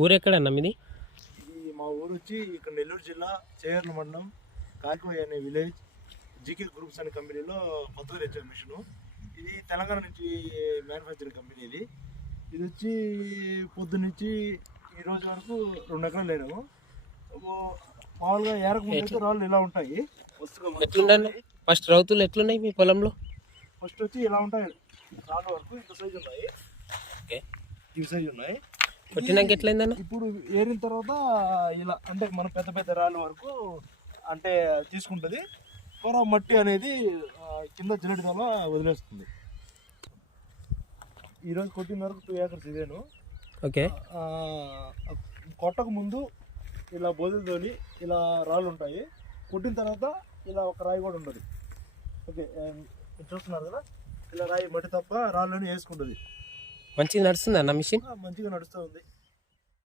ఊరు ఎక్కడన్నా మీది? ఇది మా ఊరు వచ్చి ఇక్కడ నెల్లూరు జిల్లా చేర్ల మండలం కాకిపోయి అనే విలేజ్ జీకే గ్రూప్స్ అనే కంపెనీలో కొత్తగా తెచ్చారు మిషను. ఇది తెలంగాణ నుంచి మ్యానుఫ్యాక్చరింగ్ కంపెనీ. ఇది వచ్చి పొద్దున్నుంచి ఈ రోజు వరకు 2 ఎకరాలు లేనాము. మామూలుగా ఏరకముందు రాళ్ళు ఇలా ఉంటాయి. ఎట్లుండండి ఫస్ట్ రౌతులు ఎట్లున్నాయి మీ పొలంలో? ఫస్ట్ వచ్చి ఇలా ఉంటాయి రాళ్ళ వరకు, ఇంత సైజు ఉన్నాయి, ఈ సైజు ఉన్నాయి. కొట్టినాక ఎట్లయిందన్న? ఇప్పుడు ఏరిన తర్వాత ఇలా అంటే మనం పెద్ద పెద్ద రాళ్ళ వరకు అంటే తీసుకుంటుంది. పొర మట్టి అనేది కింద జిల్లెట్ ద్వారా వదిలేస్తుంది. ఈరోజు కొట్టిన వరకు 2 ఏకర్స్ ఇదేను. ఓకే. కొట్టక ముందు ఇలా బోధులు తోలి ఇలా రాళ్ళు ఉంటాయి. కొట్టిన తర్వాత ఇలా ఒక రాయి కూడా ఉంటుంది. ఓకే, చూస్తున్నారు కదా, ఇలా రాయి మట్టి తప్ప రాళ్ళని వేసుకుంటుంది. మంచిగా నడుస్తుంది అన్న మిషన్? మంచిగా నడుస్తూ ఉంది.